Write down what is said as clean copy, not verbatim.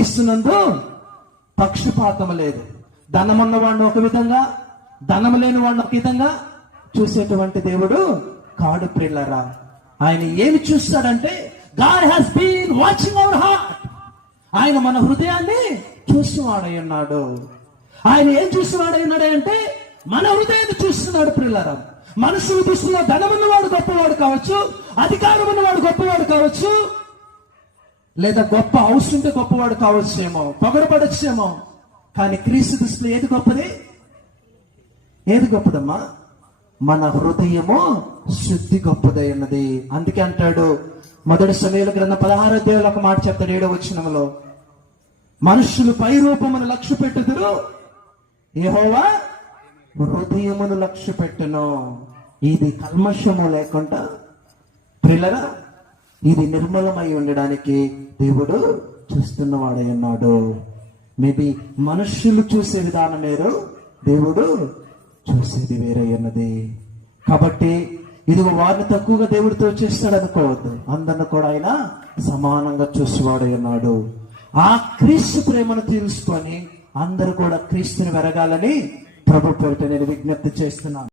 క్రీస్తునందు పక్షపాతం లేదు. ధనమున్న వాడిని ఒక విధంగా, ధనము లేని వాడిని ఒక విధంగా చూసేటువంటి దేవుడు కాడు ప్రియులారా. ఆయన ఏమి చూస్తాడంటే, God has been watching our heart. ఆయన మన హృదయాన్ని చూస్తువాడై ఉన్నాడు. ఆయన ఏం చూస్తువాడై ఉన్నాడు అంటే, మన హృదయాన్ని చూస్తున్నాడు ప్రియులారా. మనసు దృష్టిలో ధనమున్నవాడు గొప్పవాడు కావచ్చు, అధికారం ఉన్నవాడు గొప్పవాడు కావచ్చు, లేదా గొప్ప అవసరం ఉంటే గొప్పవాడు కావచ్చేమో, పొగడపడచ్చేమో. కానీ క్రీస్తు దృష్టిలో ఏది గొప్పది? ఏది గొప్పదమ్మా? మన హృదయము శుద్ధి గొప్పదై ఉన్నది. అందుకే అంటాడు మొదటి సమూయేలు గ్రంథం 16వ అధ్యాయంలో ఒక మాట చెప్తాడు 7వ వచనంలో, మనుషులు పై రూపమును లక్ష్య పెట్టుదురు, యెహోవా హృదయమును లక్ష్య పెట్టును. ఇది కల్మషము లేకుండా ప్రియులారా, ఇది నిర్మలమై ఉండడానికి దేవుడు చూస్తున్నవాడై ఉన్నాడు. మేబీ మనుషులు చూసే విధానం వేరు, దేవుడు చూసేది వేరే ఉన్నది. కాబట్టి ఇదిగో వారిని తక్కువగా దేవుడితో చేస్తాడు అనుకోవద్దు. అందరిని కూడా ఆయన సమానంగా చూసేవాడై ఉన్నాడు. ఆ క్రీస్తు ప్రేమను తెలుసుకొని అందరూ కూడా క్రీస్తుని వెరగాలని ప్రభు పేరిట నేను విజ్ఞప్తి చేస్తున్నాను.